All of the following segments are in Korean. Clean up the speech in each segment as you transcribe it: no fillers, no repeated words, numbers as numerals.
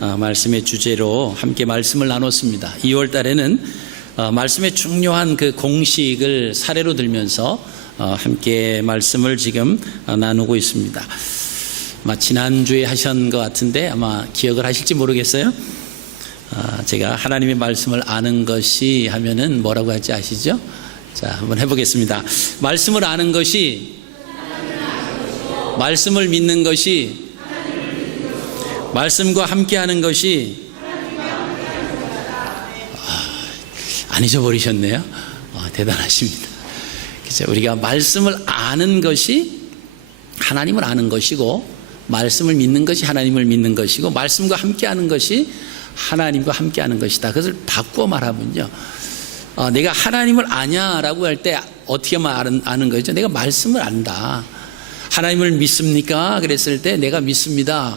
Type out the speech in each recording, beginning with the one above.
말씀의 주제로 함께 말씀을 나눴습니다. 2월 달에는 말씀의 중요한 그 공식을 사례로 들면서 함께 말씀을 지금 나누고 있습니다. 지난주에 하신 것 같은데 아마 기억을 하실지 모르겠어요. 제가 하나님의 말씀을 아는 것이 하면은 뭐라고 할지 아시죠? 자, 한번 해보겠습니다. 말씀을 아는 것이, 말씀을 믿는 것이, 말씀과 함께하는 것이, 안 잊어버리셨네요. 대단하십니다. 그렇죠? 우리가 말씀을 아는 것이 하나님을 아는 것이고, 말씀을 믿는 것이 하나님을 믿는 것이고, 말씀과 함께하는 것이 하나님과 함께하는 것이다. 그것을 바꾸어 말하면요, 내가 하나님을 아냐라고 할 때 어떻게 아는 거죠? 내가 말씀을 안다. 하나님을 믿습니까? 그랬을 때 내가 믿습니다.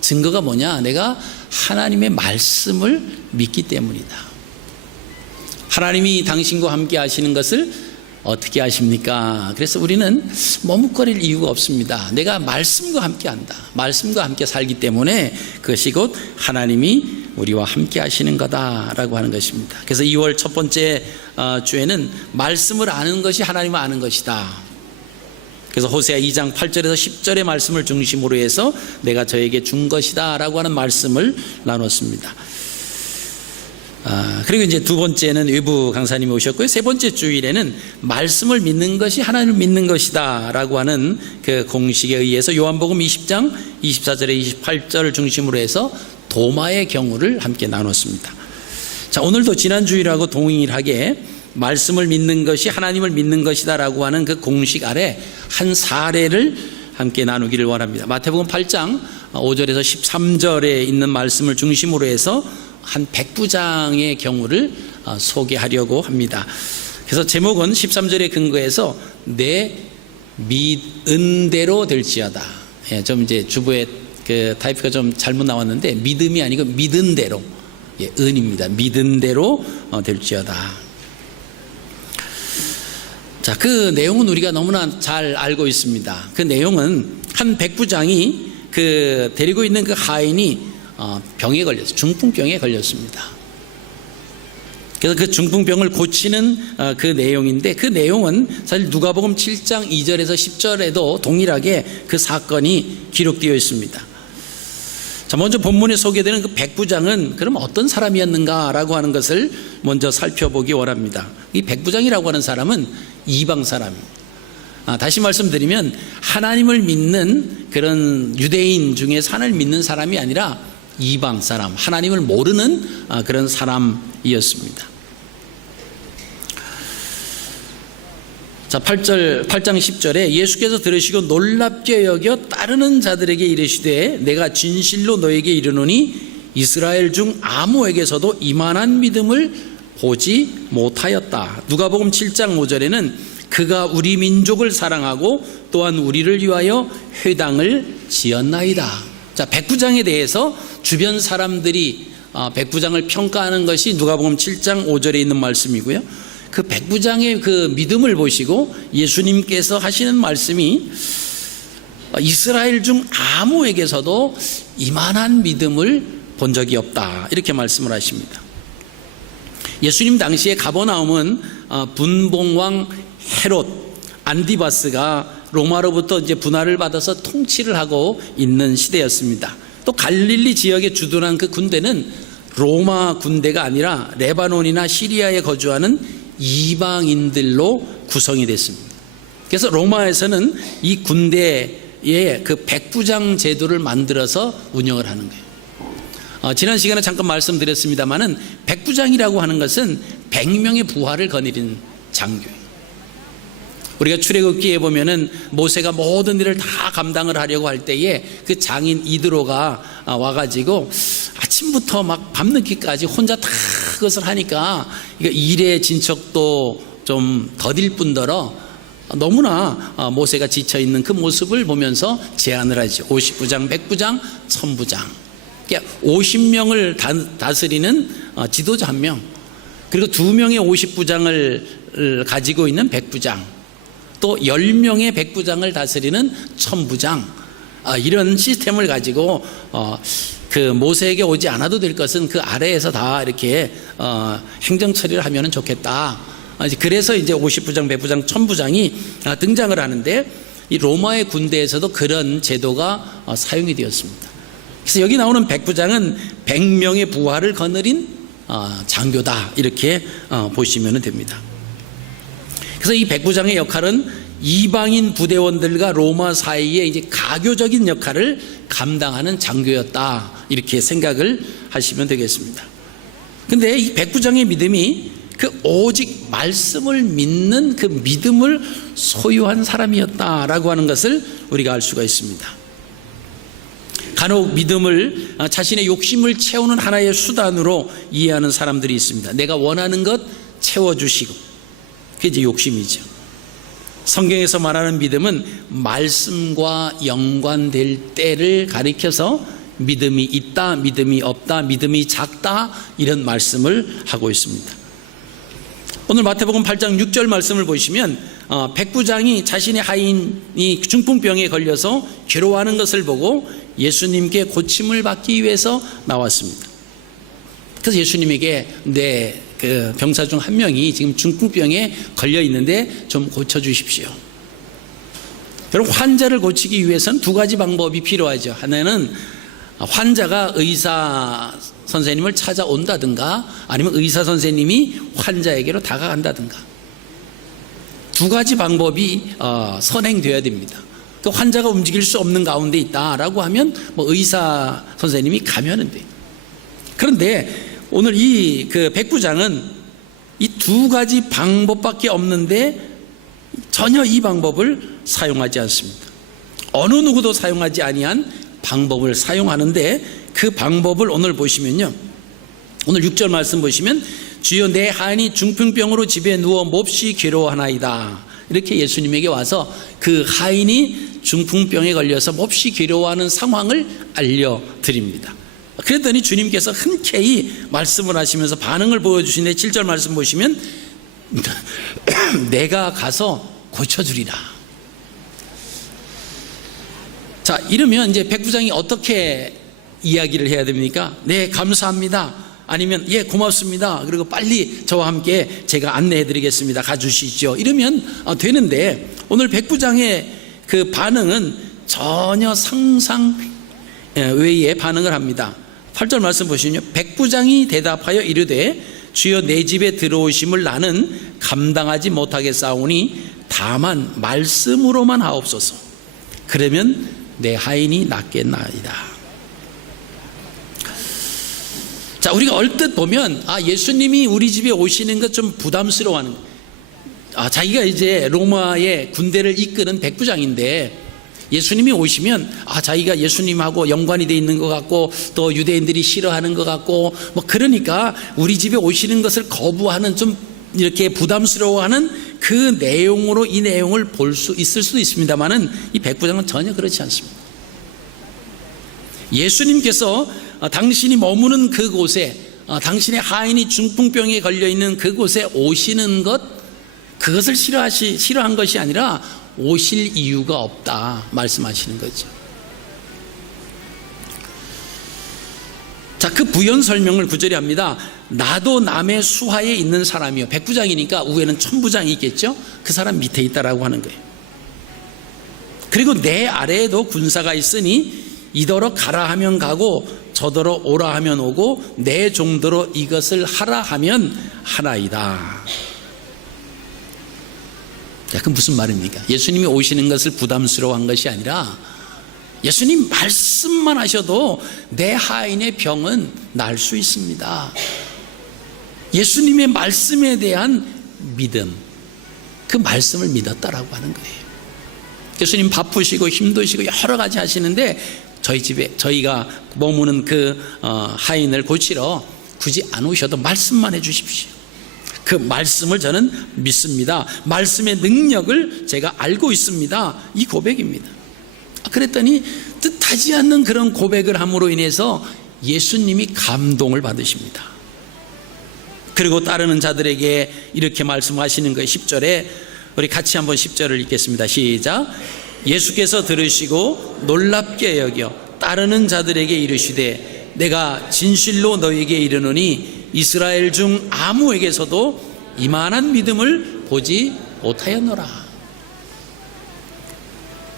증거가 뭐냐? 내가 하나님의 말씀을 믿기 때문이다. 하나님이 당신과 함께 하시는 것을 어떻게 아십니까? 그래서 우리는 머뭇거릴 이유가 없습니다. 내가 말씀과 함께 한다. 말씀과 함께 살기 때문에 그것이 곧 하나님이 우리와 함께 하시는 거다라고 하는 것입니다. 그래서 2월 첫 번째 주에는 말씀을 아는 것이 하나님을 아는 것이다. 그래서 호세아 2장 8절에서 10절의 말씀을 중심으로 해서 내가 저에게 준 것이다 라고 하는 말씀을 나눴습니다. 그리고 이제 두 번째는 외부 강사님이 오셨고요. 세 번째 주일에는 말씀을 믿는 것이 하나님을 믿는 것이다 라고 하는 그 공식에 의해서 요한복음 20장 24절에 28절을 중심으로 해서 도마의 경우를 함께 나눴습니다. 자, 오늘도 지난 주일하고 동일하게 말씀을 믿는 것이 하나님을 믿는 것이다 라고 하는 그 공식 아래 한 사례를 함께 나누기를 원합니다. 마태복음 8장 5절에서 13절에 있는 말씀을 중심으로 해서 한 백부장의 경우를 소개하려고 합니다. 그래서 제목은 13절에 근거해서 내 믿은 대로 될지어다. 좀 이제 주부의 그 타이프가 좀 잘못 나왔는데 믿음이 아니고 믿은 대로, 은입니다. 믿은 대로 될지어다. 자, 그 내용은 우리가 너무나 잘 알고 있습니다. 그 내용은 한 백부장이 그 데리고 있는 그 하인이 병에 걸렸어요. 중풍병에 걸렸습니다. 그래서 그 중풍병을 고치는 그 내용인데, 그 내용은 사실 누가복음 7장 2절에서 10절에도 동일하게 그 사건이 기록되어 있습니다. 자, 먼저 본문에 소개되는 그 백부장은 그럼 어떤 사람이었는가라고 하는 것을 먼저 살펴보기 원합니다. 이 백부장이라고 하는 사람은 이방 사람입니다. 다시 말씀드리면 하나님을 믿는 그런 유대인 중에서 하나님을 믿는 사람이 아니라 이방 사람, 하나님을 모르는 그런 사람이었습니다. 자, 8장 10절에 예수께서 들으시고 놀랍게 여겨 따르는 자들에게 이르시되 내가 진실로 너에게 이르노니 이스라엘 중 아무에게서도 이만한 믿음을 보지 못하였다. 누가복음 7장 5절에는 그가 우리 민족을 사랑하고 또한 우리를 위하여 회당을 지었나이다. 자, 백부장에 대해서 주변 사람들이 백부장을 평가하는 것이 누가복음 7장 5절에 있는 말씀이고요. 그 백부장의 그 믿음을 보시고 예수님께서 하시는 말씀이 이스라엘 중 아무에게서도 이만한 믿음을 본 적이 없다, 이렇게 말씀을 하십니다. 예수님 당시에 가버나움은 분봉왕 헤롯 안디바스가 로마로부터 이제 분할을 받아서 통치를 하고 있는 시대였습니다. 또 갈릴리 지역에 주둔한 그 군대는 로마 군대가 아니라 레바논이나 시리아에 거주하는 이방인들로 구성이 됐습니다. 그래서 로마에서는 이 군대에 그 백부장 제도를 만들어서 운영을 하는 거예요. 지난 시간에 잠깐 말씀드렸습니다마는 백부장이라고 하는 것은 100명의 부하를 거느린 장교예요. 우리가 출애굽기에 보면은 모세가 모든 일을 다 감당을 하려고 할 때에 그 장인 이드로가 와가지고 아침부터 막 밤늦게까지 혼자 다 그것을 하니까 일의 진척도 좀 더딜 뿐더러 너무나 모세가 지쳐있는 그 모습을 보면서 제안을 하죠. 50부장, 100부장, 1000부장. 그러니까 50명을 다스리는 지도자 1명, 그리고 2명의 50부장을 가지고 있는 100부장, 또 10명의 백부장을 다스리는 천부장, 이런 시스템을 가지고 그 모세에게 오지 않아도 될 것은 그 아래에서 다 이렇게 행정 처리를 하면 좋겠다. 그래서 이제 50부장, 100부장, 1000부장이 등장을 하는데, 이 로마의 군대에서도 그런 제도가 사용이 되었습니다. 그래서 여기 나오는 100부장은 100명의 부하를 거느린 장교다, 이렇게 보시면 됩니다. 그래서 이 100부장의 역할은 이방인 부대원들과 로마 사이에 이제 가교적인 역할을 감당하는 장교였다, 이렇게 생각을 하시면 되겠습니다. 근데 이 100부장의 믿음이 그 오직 말씀을 믿는 그 믿음을 소유한 사람이었다라고 하는 것을 우리가 알 수가 있습니다. 간혹 믿음을 자신의 욕심을 채우는 하나의 수단으로 이해하는 사람들이 있습니다. 내가 원하는 것 채워주시고, 그게 이제 욕심이죠. 성경에서 말하는 믿음은 말씀과 연관될 때를 가리켜서 믿음이 있다, 믿음이 없다, 믿음이 작다, 이런 말씀을 하고 있습니다. 오늘 마태복음 8장 6절 말씀을 보시면 백부장이 자신의 하인이 중풍병에 걸려서 괴로워하는 것을 보고 예수님께 고침을 받기 위해서 나왔습니다. 그래서 예수님에게 내 그 병사 중 한 명이 지금 중풍병에 걸려 있는데 좀 고쳐주십시오. 여러분, 환자를 고치기 위해서는 두 가지 방법이 필요하죠. 하나는 환자가 의사 선생님을 찾아온다든가, 아니면 의사 선생님이 환자에게로 다가간다든가, 두 가지 방법이 선행되어야 됩니다. 그 환자가 움직일 수 없는 가운데 있다라고 하면 의사 선생님이 가면은 돼요. 그런데 오늘 이 그 백부장은 이 두 가지 방법밖에 없는데 전혀 이 방법을 사용하지 않습니다. 어느 누구도 사용하지 아니한 방법을 사용하는데, 그 방법을 오늘 보시면요, 오늘 6절 말씀 보시면 주여 내 하인이 중풍병으로 집에 누워 몹시 괴로워하나이다, 이렇게 예수님에게 와서 그 하인이 중풍병에 걸려서 몹시 괴로워하는 상황을 알려드립니다. 그랬더니 주님께서 흔쾌히 말씀을 하시면서 반응을 보여주시는데, 7절 말씀 보시면 내가 가서 고쳐주리라. 자, 이러면 이제 백부장이 어떻게 이야기를 해야 됩니까? 네, 감사합니다. 아니면 예, 고맙습니다. 그리고 빨리 저와 함께 제가 안내해 드리겠습니다. 가주시죠. 이러면 되는데, 오늘 백부장의 그 반응은 전혀 상상 외의 반응을 합니다. 8절 말씀 보시면 백부장이 대답하여 이르되 주여 내 집에 들어오심을 나는 감당하지 못하겠사오니 다만 말씀으로만 하옵소서. 그러면 내 하인이 낫겠나이다. 자, 우리가 얼뜻 보면 예수님이 우리 집에 오시는 것 좀 부담스러워하는, 자기가 이제 로마의 군대를 이끄는 백부장인데 예수님이 오시면 자기가 예수님하고 연관이 돼 있는 것 같고, 또 유대인들이 싫어하는 것 같고, 그러니까 우리 집에 오시는 것을 거부하는, 좀 이렇게 부담스러워하는 그 내용으로 이 내용을 볼 수 있을 수도 있습니다만은, 이 백부장은 전혀 그렇지 않습니다. 예수님께서 당신이 머무는 그곳에, 당신의 하인이 중풍병에 걸려 있는 그곳에 오시는 것, 그것을 싫어한 것이 아니라 오실 이유가 없다 말씀하시는 거죠. 자, 그 부연 설명을 9절에 합니다. 나도 남의 수하에 있는 사람이요. 백부장이니까 위에는 천부장이 있겠죠. 그 사람 밑에 있다라고 하는 거예요. 그리고 내 아래에도 군사가 있으니 이더러 가라 하면 가고 저더러 오라 하면 오고 내 종대로 이것을 하라 하면 하나이다. 자, 그 무슨 말입니까? 예수님이 오시는 것을 부담스러워한 것이 아니라 예수님 말씀만 하셔도 내 하인의 병은 날 수 있습니다. 예수님의 말씀에 대한 믿음, 그 말씀을 믿었다라고 하는 거예요. 예수님 바쁘시고 힘드시고 여러 가지 하시는데 저희 집에 저희가 머무는 그 하인을 고치러 굳이 안 오셔도 말씀만 해 주십시오. 그 말씀을 저는 믿습니다. 말씀의 능력을 제가 알고 있습니다. 이 고백입니다. 그랬더니 뜻하지 않는 그런 고백을 함으로 인해서 예수님이 감동을 받으십니다. 그리고 따르는 자들에게 이렇게 말씀하시는 거예요. 10절에 우리 같이 한번 10절을 읽겠습니다. 시작. 예수께서 들으시고 놀랍게 여겨 따르는 자들에게 이르시되 내가 진실로 너에게 이르노니 이스라엘 중 아무에게서도 이만한 믿음을 보지 못하였노라.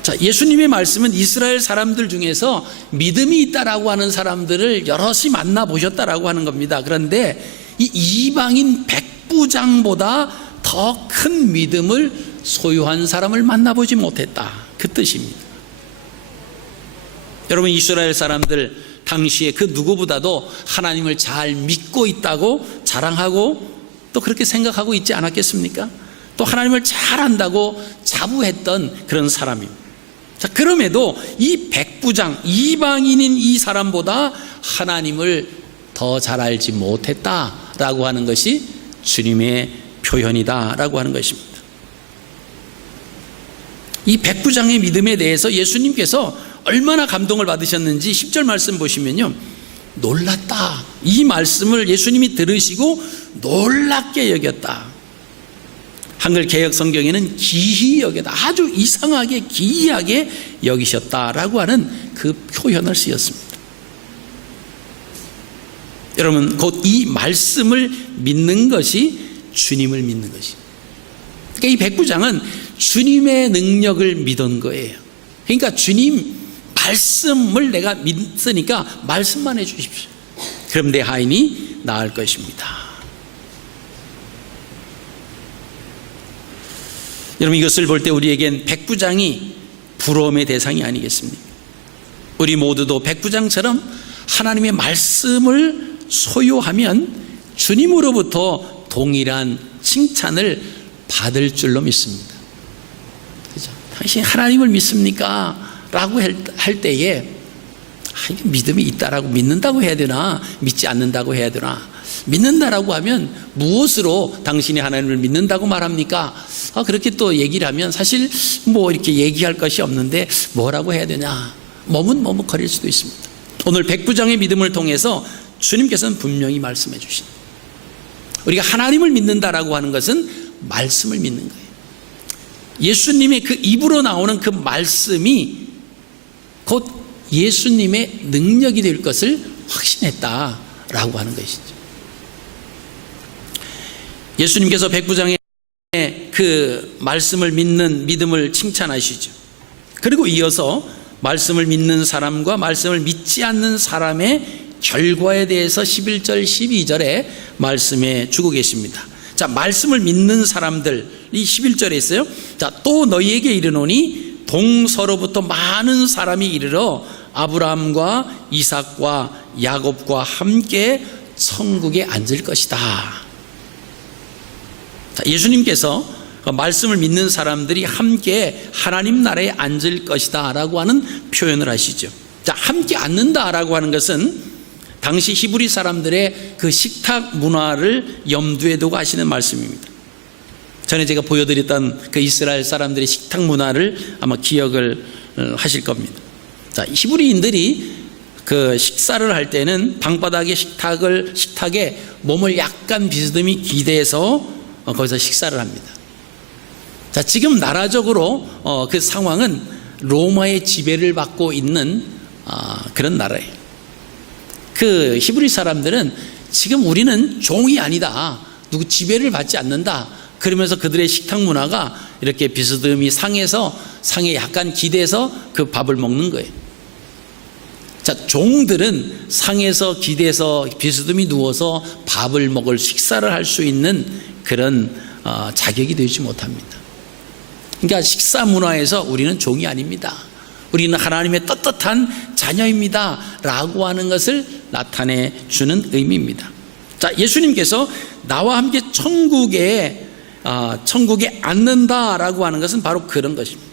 자, 예수님의 말씀은 이스라엘 사람들 중에서 믿음이 있다라고 하는 사람들을 여럿이 만나보셨다라고 하는 겁니다. 그런데 이 이방인 백부장보다 더 큰 믿음을 소유한 사람을 만나보지 못했다, 그 뜻입니다. 여러분, 이스라엘 사람들 당시에 그 누구보다도 하나님을 잘 믿고 있다고 자랑하고 또 그렇게 생각하고 있지 않았겠습니까? 또 하나님을 잘 안다고 자부했던 그런 사람입니다. 자, 그럼에도 이 백부장, 이방인인 이 사람보다 하나님을 더 잘 알지 못했다라고 하는 것이 주님의 표현이다라고 하는 것입니다. 이 백부장의 믿음에 대해서 예수님께서 얼마나 감동을 받으셨는지 10절 말씀 보시면요, 놀랐다, 이 말씀을 예수님이 들으시고 놀랍게 여겼다. 한글 개역 성경에는 기이 여겼다, 아주 이상하게 기이하게 여기셨다라고 하는 그 표현을 쓰였습니다. 여러분, 곧 이 말씀을 믿는 것이 주님을 믿는 것입니다. 그러니까 이 백부장은 주님의 능력을 믿은 거예요. 그러니까 주님 말씀을 내가 믿으니까 말씀만 해주십시오. 그럼 내 하인이 나을 것입니다. 여러분, 이것을 볼 때 우리에겐 백부장이 부러움의 대상이 아니겠습니까? 우리 모두도 백부장처럼 하나님의 말씀을 소유하면 주님으로부터 동일한 칭찬을 받을 줄로 믿습니다. 그죠? 당신 하나님을 믿습니까? 라고 할 때에 믿음이 있다라고, 믿는다고 해야 되나 믿지 않는다고 해야 되나, 믿는다라고 하면 무엇으로 당신이 하나님을 믿는다고 말합니까? 그렇게 또 얘기를 하면 사실 뭐 이렇게 얘기할 것이 없는데 뭐라고 해야 되냐, 머뭇머뭇거릴 수도 있습니다. 오늘 백부장의 믿음을 통해서 주님께서는 분명히 말씀해 주십니다. 우리가 하나님을 믿는다라고 하는 것은 말씀을 믿는 거예요. 예수님의 그 입으로 나오는 그 말씀이 곧 예수님의 능력이 될 것을 확신했다라고 하는 것이죠. 예수님께서 백부장의 그 말씀을 믿는 믿음을 칭찬하시죠. 그리고 이어서 말씀을 믿는 사람과 말씀을 믿지 않는 사람의 결과에 대해서 11절 12절에 말씀해 주고 계십니다. 자, 말씀을 믿는 사람들이 11절에 있어요. 자, 또 너희에게 이르노니 동서로부터 많은 사람이 이르러 아브라함과 이삭과 야곱과 함께 천국에 앉을 것이다. 자, 예수님께서 말씀을 믿는 사람들이 함께 하나님 나라에 앉을 것이다 라고 하는 표현을 하시죠. 자, 함께 앉는다 라고 하는 것은 당시 히브리 사람들의 그 식탁 문화를 염두에 두고 하시는 말씀입니다. 전에 제가 보여드렸던 그 이스라엘 사람들의 식탁 문화를 아마 기억을 하실 겁니다. 자, 히브리인들이 그 식사를 할 때는 방바닥에 식탁에 몸을 약간 비스듬히 기대서 거기서 식사를 합니다. 자, 지금 나라적으로 그 상황은 로마의 지배를 받고 있는 그런 나라예요. 그 히브리 사람들은 지금 우리는 종이 아니다, 누구 지배를 받지 않는다, 그러면서 그들의 식탁 문화가 이렇게 비스듬히 상에 약간 기대서 그 밥을 먹는 거예요. 자, 종들은 상에서 기대서 비스듬히 누워서 밥을 먹을, 식사를 할 수 있는 그런 자격이 되지 못합니다. 그러니까 식사 문화에서 우리는 종이 아닙니다, 우리는 하나님의 떳떳한 자녀입니다 라고 하는 것을 나타내 주는 의미입니다. 자, 예수님께서 나와 함께 천국에 앉는다라고 하는 것은 바로 그런 것입니다.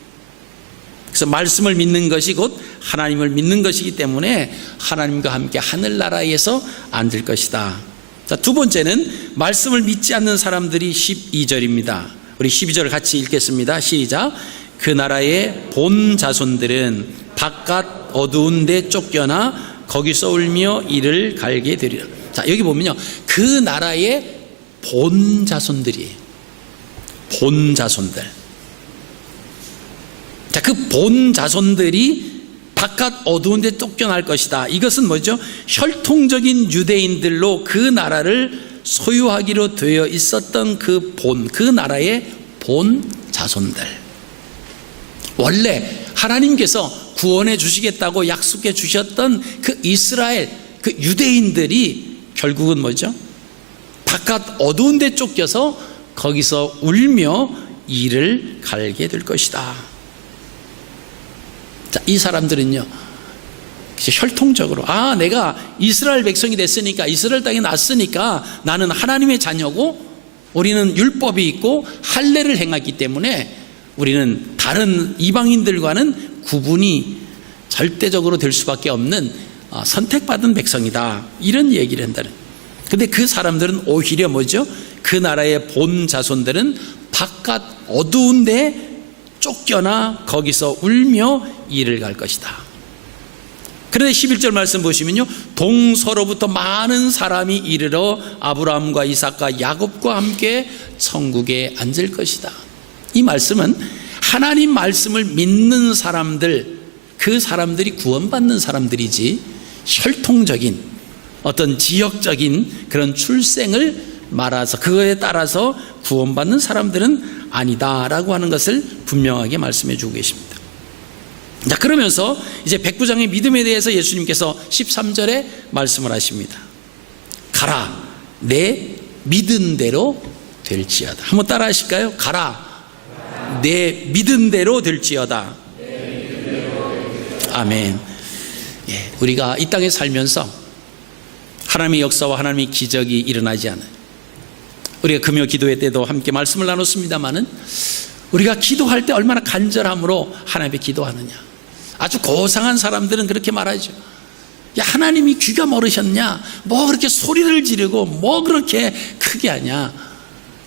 그래서 말씀을 믿는 것이 곧 하나님을 믿는 것이기 때문에 하나님과 함께 하늘나라에서 앉을 것이다. 자, 두 번째는 말씀을 믿지 않는 사람들이 12절입니다. 우리 12절 같이 읽겠습니다. 시작. 그 나라의 본 자손들은 바깥 어두운 데 쫓겨나 거기서 울며 이를 갈게 되리라. 자, 여기 보면요, 그 나라의 본 자손들이에요. 본 자손들. 자, 그 본 자손들이 바깥 어두운 데 쫓겨날 것이다. 이것은 뭐죠? 혈통적인 유대인들로 그 나라를 소유하기로 되어 있었던 그 나라의 본 자손들. 원래 하나님께서 구원해 주시겠다고 약속해 주셨던 그 이스라엘, 그 유대인들이 결국은 뭐죠? 바깥 어두운 데 쫓겨서 거기서 울며 이를 갈게 될 것이다. 자, 이 사람들은요, 혈통적으로 내가 이스라엘 백성이 됐으니까, 이스라엘 땅에 났으니까 나는 하나님의 자녀고 우리는 율법이 있고 할례를 행하기 때문에 우리는 다른 이방인들과는 구분이 절대적으로 될 수밖에 없는 선택받은 백성이다, 이런 얘기를 한다는. 근데 그 사람들은 오히려 뭐죠? 그 나라의 본 자손들은 바깥 어두운 데 쫓겨나 거기서 울며 이를 갈 것이다. 그런데 11절 말씀 보시면요, 동서로부터 많은 사람이 이르러 아브라함과 이삭과 야곱과 함께 천국에 앉을 것이다. 이 말씀은 하나님 말씀을 믿는 사람들, 그 사람들이 구원받는 사람들이지 혈통적인 어떤 지역적인 그런 출생을 말아서 그거에 따라서 구원받는 사람들은 아니다라고 하는 것을 분명하게 말씀해 주고 계십니다. 자, 그러면서 이제 백부장의 믿음에 대해서 예수님께서 13절에 말씀을 하십니다. 가라, 내 믿은 대로 될지어다. 한번 따라 하실까요? 가라, 내 믿은 대로 될지어다. 아멘. 예, 우리가 이 땅에 살면서 하나님의 역사와 하나님의 기적이 일어나지 않아요. 우리가 금요 기도회 때도 함께 말씀을 나눴습니다마는 우리가 기도할 때 얼마나 간절함으로 하나님께 기도하느냐. 아주 고상한 사람들은 그렇게 말하죠. 야, 하나님이 귀가 멀으셨냐? 뭐 그렇게 소리를 지르고 뭐 그렇게 크게 하냐?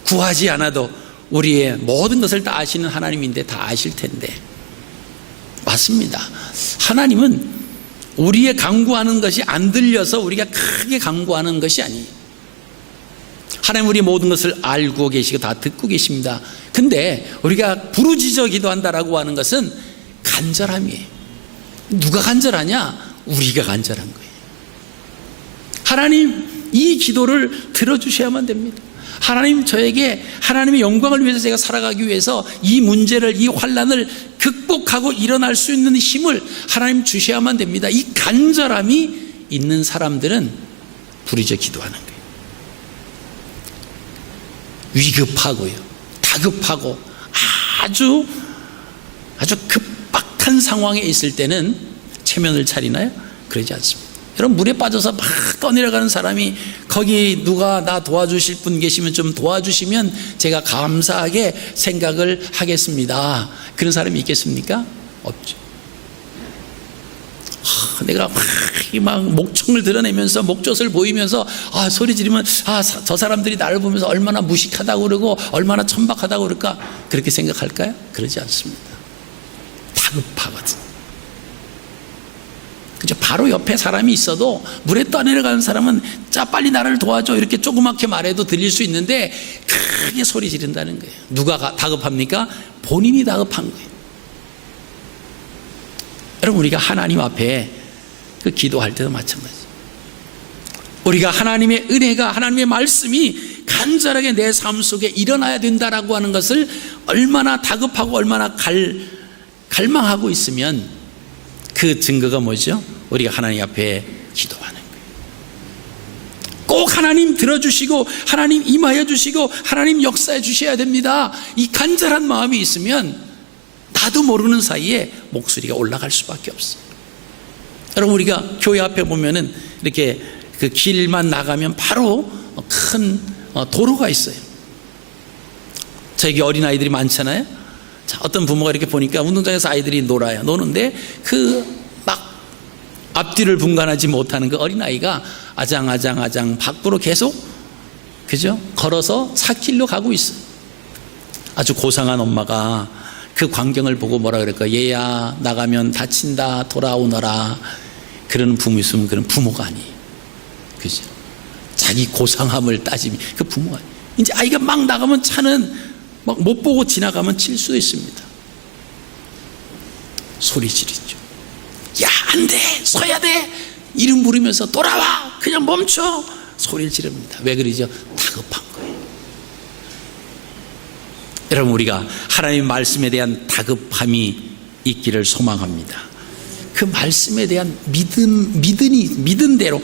구하지 않아도 우리의 모든 것을 다 아시는 하나님인데 다 아실 텐데. 맞습니다. 하나님은 우리의 간구하는 것이 안 들려서 우리가 크게 간구하는 것이 아니에요. 하나님 우리 모든 것을 알고 계시고 다 듣고 계십니다. 근데 우리가 부르짖어 기도한다라고 하는 것은 간절함이에요. 누가 간절하냐? 우리가 간절한 거예요. 하나님, 이 기도를 들어주셔야만 됩니다. 하나님, 저에게 하나님의 영광을 위해서 제가 살아가기 위해서 이 문제를, 이 환난을 극복하고 일어날 수 있는 힘을 하나님 주셔야만 됩니다. 이 간절함이 있는 사람들은 부르짖어 기도하는 거예요. 위급하고요, 다급하고 아주 급박한 상황에 있을 때는 체면을 차리나요? 그러지 않습니다. 여러분, 물에 빠져서 막 떠내려가는 사람이 거기 누가 나 도와주실 분 계시면 좀 도와주시면 제가 감사하게 생각을 하겠습니다. 그런 사람이 있겠습니까? 없죠. 내가 막 목청을 드러내면서 목젖을 보이면서 소리 지르면 저 사람들이 나를 보면서 얼마나 무식하다고 그러고 얼마나 천박하다고 그럴까? 그렇게 생각할까요? 그러지 않습니다. 다급하거든. 그죠? 바로 옆에 사람이 있어도 물에 떠내려가는 사람은 자 빨리 나를 도와줘 이렇게 조그맣게 말해도 들릴 수 있는데 크게 소리 지른다는 거예요. 누가 다급합니까? 본인이 다급한 거예요. 여러분, 우리가 하나님 앞에 그 기도할 때도 마찬가지예요. 우리가 하나님의 은혜가, 하나님의 말씀이 간절하게 내 삶 속에 일어나야 된다라고 하는 것을 얼마나 다급하고 얼마나 갈망하고 있으면 그 증거가 뭐죠? 우리가 하나님 앞에 기도하는 거예요. 꼭 하나님 들어주시고 하나님 임하여 주시고 하나님 역사해 주셔야 됩니다. 이 간절한 마음이 있으면 나도 모르는 사이에 목소리가 올라갈 수밖에 없어요. 여러분, 우리가 교회 앞에 보면은 이렇게 그 길만 나가면 바로 큰 도로가 있어요. 저에게 어린아이들이 많잖아요. 자, 어떤 부모가 이렇게 보니까 운동장에서 아이들이 놀아요. 노는데 그 막 앞뒤를 분간하지 못하는 그 어린아이가 아장아장 밖으로 계속, 그죠? 걸어서 찻길로 가고 있어요. 아주 고상한 엄마가 그 광경을 보고 뭐라 그럴까? 얘야, 나가면 다친다, 돌아오너라. 그런 부모 있으면 그런 부모가 아니에요. 그죠? 자기 고상함을 따지면 그 부모가 아니에요. 이제 아이가 막 나가면 차는 막 못 보고 지나가면 칠 수도 있습니다. 소리 지르죠. 야, 안 돼, 서야 돼, 이름 부르면서 돌아와, 그냥 멈춰, 소리를 지릅니다. 왜 그러죠? 다급한 거예요. 여러분, 우리가 하나님 말씀에 대한 다급함이 있기를 소망합니다. 그 말씀에 대한 믿은 대로.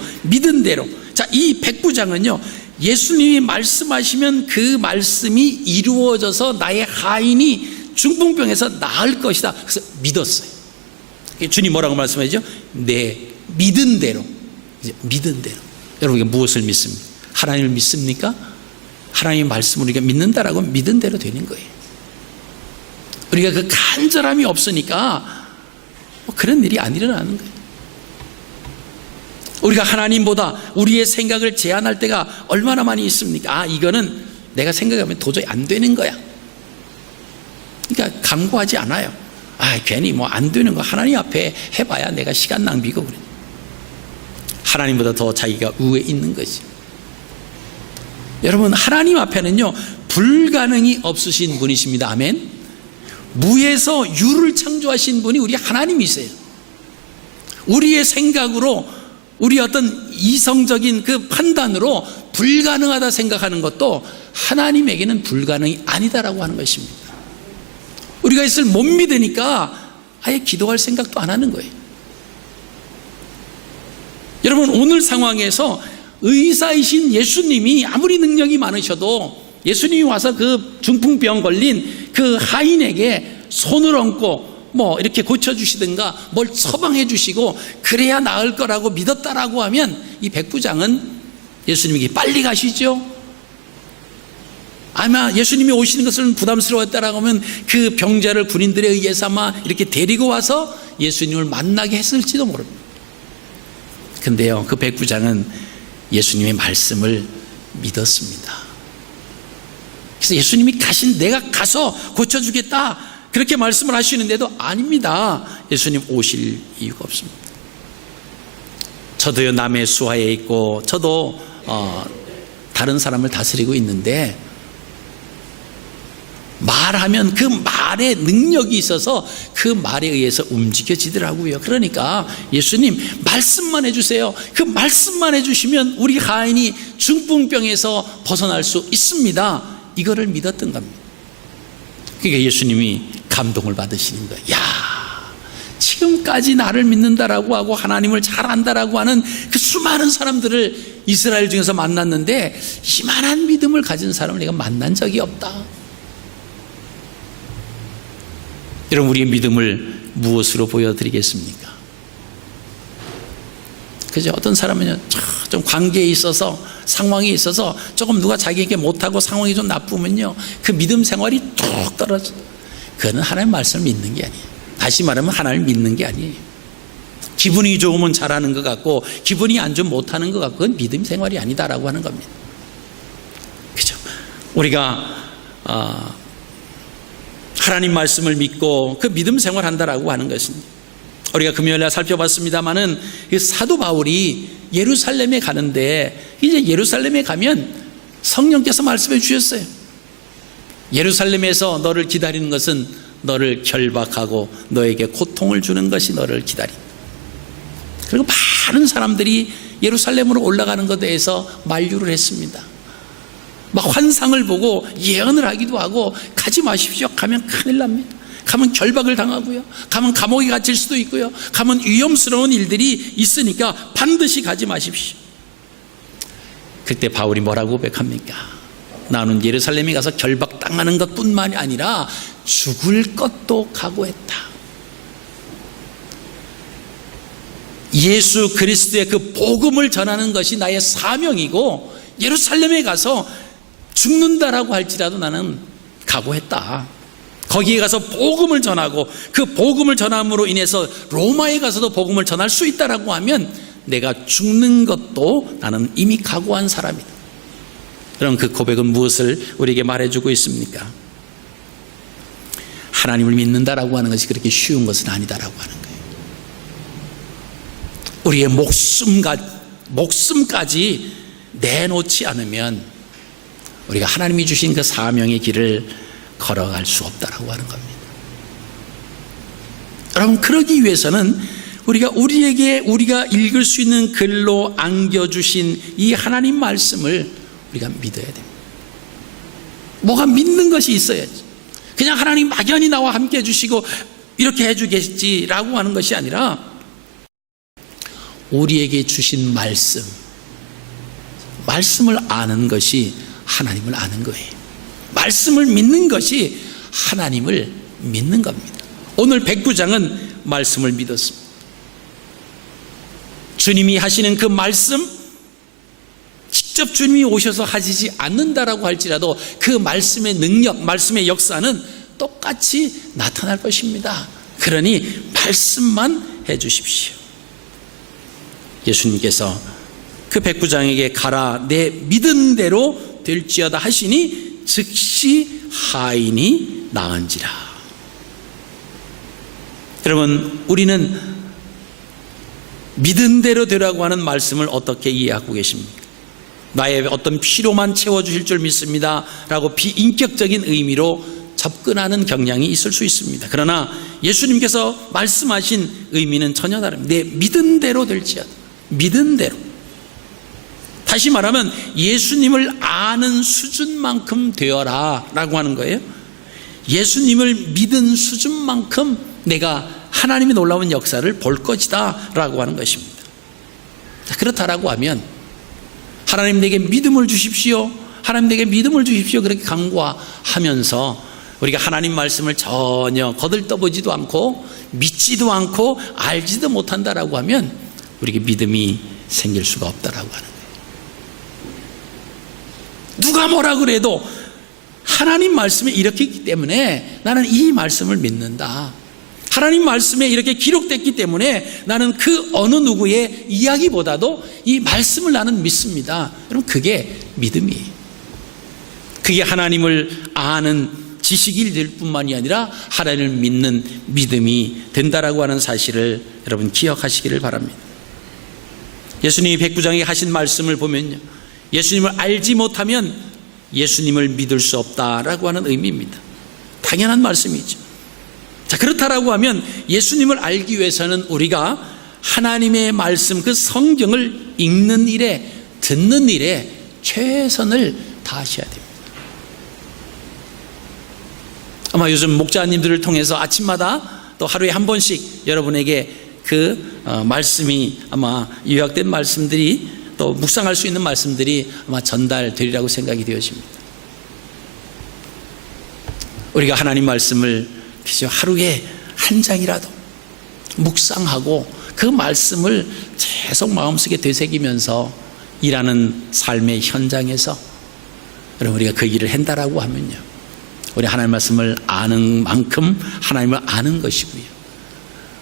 자, 이 백부장은요, 예수님이 말씀하시면 그 말씀이 이루어져서 나의 하인이 중풍병에서 나을 것이다. 그래서 믿었어요. 주님 뭐라고 말씀하시죠? 내 믿은 대로. 믿은 대로. 여러분, 이게 무엇을 믿습니까? 하나님을 믿습니까? 하나님의 말씀을 우리가 믿는다라고 믿은 대로 되는 거예요. 우리가 그 간절함이 없으니까 그런 일이 안 일어나는 거예요. 우리가 하나님보다 우리의 생각을 제한할 때가 얼마나 많이 있습니까? 이거는 내가 생각하면 도저히 안 되는 거야. 그러니까 강구하지 않아요. 괜히 뭐 안 되는 거 하나님 앞에 해봐야 내가 시간 낭비고 그래. 하나님보다 더 자기가 우에 있는 거지. 여러분, 하나님 앞에는요, 불가능이 없으신 분이십니다. 아멘. 무에서 유를 창조하신 분이 우리 하나님이세요. 우리의 생각으로, 우리 어떤 이성적인 그 판단으로 불가능하다 생각하는 것도 하나님에게는 불가능이 아니다라고 하는 것입니다. 우리가 이것을 못 믿으니까 아예 기도할 생각도 안 하는 거예요. 여러분, 오늘 상황에서 의사이신 예수님이 아무리 능력이 많으셔도 예수님이 와서 그 중풍병 걸린 그 하인에게 손을 얹고 뭐 이렇게 고쳐주시든가 뭘 처방해 주시고 그래야 나을 거라고 믿었다라고 하면 이 백부장은 예수님에게 빨리 가시죠. 아마 예수님이 오시는 것을 부담스러웠다라고 하면 그 병자를 군인들에 의해서 아마 이렇게 데리고 와서 예수님을 만나게 했을지도 모릅니다. 근데요, 그 백부장은 예수님의 말씀을 믿었습니다. 그래서 예수님이 내가 가서 고쳐주겠다 그렇게 말씀을 하시는데도 아닙니다. 예수님 오실 이유가 없습니다. 저도요, 남의 수하에 있고 저도 다른 사람을 다스리고 있는데 말하면 그 말에 능력이 있어서 그 말에 의해서 움직여지더라고요. 그러니까 예수님 말씀만 해주세요. 그 말씀만 해주시면 우리 하인이 중풍병에서 벗어날 수 있습니다. 이거를 믿었던 겁니다. 그러니까 예수님이 감동을 받으시는 거예요. 지금까지 나를 믿는다라고 하고 하나님을 잘 안다라고 하는 그 수많은 사람들을 이스라엘 중에서 만났는데 이만한 믿음을 가진 사람을 내가 만난 적이 없다. 여러분, 우리의 믿음을 무엇으로 보여드리겠습니까? 그죠? 어떤 사람은요, 좀 관계에 있어서, 상황에 있어서 조금 누가 자기에게 못하고 상황이 좀 나쁘면요, 그 믿음 생활이 뚝 떨어져. 그거는 하나님 말씀을 믿는 게 아니에요. 다시 말하면 하나님을 믿는 게 아니에요. 기분이 좋으면 잘하는 것 같고, 기분이 안 좋으면 못하는 것 같고, 그건 믿음 생활이 아니다라고 하는 겁니다. 그죠? 우리가, 하나님 말씀을 믿고 그 믿음 생활한다라고 하는 것입니다. 우리가 금요일날 살펴봤습니다마는 사도 바울이 예루살렘에 가는데 이제 예루살렘에 가면 성령께서 말씀해 주셨어요. 예루살렘에서 너를 기다리는 것은 너를 결박하고 너에게 고통을 주는 것이 너를 기다린다. 그리고 많은 사람들이 예루살렘으로 올라가는 것에 대해서 만류를 했습니다. 막 환상을 보고 예언을 하기도 하고 가지 마십시오. 가면 큰일 납니다. 가면 결박을 당하고요. 가면 감옥에 갇힐 수도 있고요. 가면 위험스러운 일들이 있으니까 반드시 가지 마십시오. 그때 바울이 뭐라고 고백합니까? 나는 예루살렘에 가서 결박당하는 것뿐만이 아니라 죽을 것도 각오했다. 예수 그리스도의 그 복음을 전하는 것이 나의 사명이고 예루살렘에 가서 죽는다라고 할지라도 나는 각오했다. 거기에 가서 복음을 전하고 그 복음을 전함으로 인해서 로마에 가서도 복음을 전할 수 있다라고 하면 내가 죽는 것도 나는 이미 각오한 사람이다. 그럼 그 고백은 무엇을 우리에게 말해주고 있습니까? 하나님을 믿는다라고 하는 것이 그렇게 쉬운 것은 아니다라고 하는 거예요. 우리의 목숨까지 내놓지 않으면 우리가 하나님이 주신 그 사명의 길을 걸어갈 수 없다라고 하는 겁니다. 여러분, 그러기 위해서는 우리가 읽을 수 있는 글로 안겨주신 이 하나님 말씀을 우리가 믿어야 됩니다. 뭐가 믿는 것이 있어야지. 그냥 하나님 막연히 나와 함께 해주시고 이렇게 해주겠지라고 하는 것이 아니라 우리에게 주신 말씀을 아는 것이 하나님을 아는 거예요. 말씀을 믿는 것이 하나님을 믿는 겁니다. 오늘 백부장은 말씀을 믿었습니다. 주님이 하시는 그 말씀, 직접 주님이 오셔서 하시지 않는다라고 할지라도 그 말씀의 능력, 말씀의 역사는 똑같이 나타날 것입니다. 그러니 말씀만 해 주십시오. 예수님께서 그 백부장에게 가라, 내 믿은 대로 될지어다 하시니 즉시 하인이 나은지라. 여러분, 우리는 믿은 대로 되라고 하는 말씀을 어떻게 이해하고 계십니까? 나의 어떤 필요만 채워주실 줄 믿습니다 라고 비인격적인 의미로 접근하는 경향이 있을 수 있습니다. 그러나 예수님께서 말씀하신 의미는 전혀 다릅니다. 내 믿은 대로 될지어다. 믿은 대로. 다시 말하면 예수님을 아는 수준만큼 되어라 라고 하는 거예요. 예수님을 믿은 수준만큼 내가 하나님의 놀라운 역사를 볼 것이다 라고 하는 것입니다. 그렇다라고 하면 하나님 내게 믿음을 주십시오, 하나님 내게 믿음을 주십시오 그렇게 간구하면서 우리가 하나님 말씀을 전혀 거들떠보지도 않고 믿지도 않고 알지도 못한다라고 하면 우리에게 믿음이 생길 수가 없다라고 하는 거예요. 누가 뭐라 그래도 하나님 말씀에 이렇게 있기 때문에 나는 이 말씀을 믿는다. 하나님 말씀에 이렇게 기록됐기 때문에 나는 그 어느 누구의 이야기보다도 이 말씀을 나는 믿습니다. 여러분, 그게 믿음이에요. 그게 하나님을 아는 지식이 될 뿐만이 아니라 하나님을 믿는 믿음이 된다라고 하는 사실을 여러분 기억하시기를 바랍니다. 예수님이 백부장에게 하신 말씀을 보면요, 예수님을 알지 못하면 예수님을 믿을 수 없다라고 하는 의미입니다. 당연한 말씀이죠. 자, 그렇다라고 하면 예수님을 알기 위해서는 우리가 하나님의 말씀, 그 성경을 읽는 일에, 듣는 일에 최선을 다하셔야 됩니다. 아마 요즘 목자님들을 통해서 아침마다 또 하루에 한 번씩 여러분에게 그 말씀이 아마 요약된 말씀들이 또 묵상할 수 있는 말씀들이 아마 전달되리라고 생각이 되어집니다. 우리가 하나님 말씀을 하루에 한 장이라도 묵상하고 그 말씀을 계속 마음속에 되새기면서 일하는 삶의 현장에서 여러분 우리가 그 일을 한다라고 하면요, 우리 하나님 말씀을 아는 만큼 하나님을 아는 것이고요,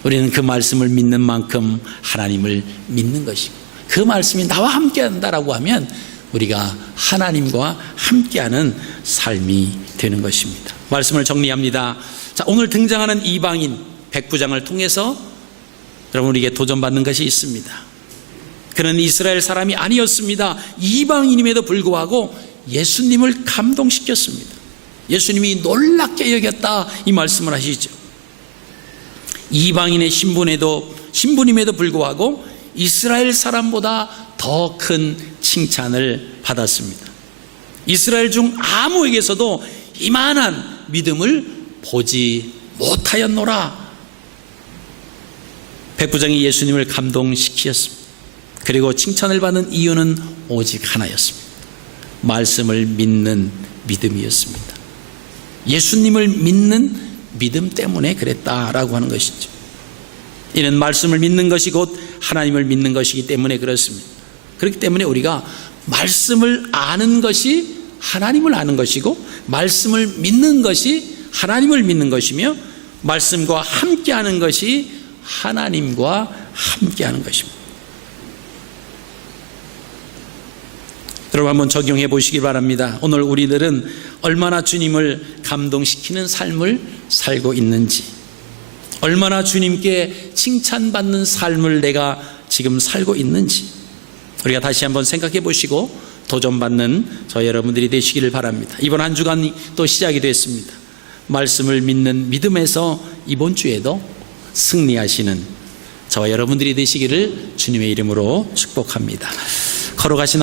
우리는 그 말씀을 믿는 만큼 하나님을 믿는 것이고, 그 말씀이 나와 함께 한다라고 하면 우리가 하나님과 함께하는 삶이 되는 것입니다. 말씀을 정리합니다. 자, 오늘 등장하는 이방인 백부장을 통해서 여러분 우리에게 도전받는 것이 있습니다. 그는 이스라엘 사람이 아니었습니다. 이방인임에도 불구하고 예수님을 감동시켰습니다. 예수님이 놀랍게 여겼다 이 말씀을 하시죠. 이방인의 신분임에도 불구하고 이스라엘 사람보다 더 큰 칭찬을 받았습니다. 이스라엘 중 아무에게서도 이만한 믿음을 보지 못하였노라. 백부장이 예수님을 감동시켰습니다. 그리고 칭찬을 받는 이유는 오직 하나였습니다. 말씀을 믿는 믿음이었습니다. 예수님을 믿는 믿음 때문에 그랬다라고 하는 것이죠. 이는 말씀을 믿는 것이 곧 하나님을 믿는 것이기 때문에 그렇습니다. 그렇기 때문에 우리가 말씀을 아는 것이 하나님을 아는 것이고, 말씀을 믿는 것이 하나님을 믿는 것이며, 말씀과 함께하는 것이 하나님과 함께하는 것입니다. 여러분 한번 적용해 보시기 바랍니다. 오늘 우리들은 얼마나 주님을 감동시키는 삶을 살고 있는지, 얼마나 주님께 칭찬받는 삶을 내가 지금 살고 있는지 우리가 다시 한번 생각해 보시고 도전받는 저 여러분들이 되시기를 바랍니다. 이번 한 주간이 또 시작이 됐습니다. 말씀을 믿는 믿음에서 이번 주에도 승리하시는 저와 여러분들이 되시기를 주님의 이름으로 축복합니다. 걸어가신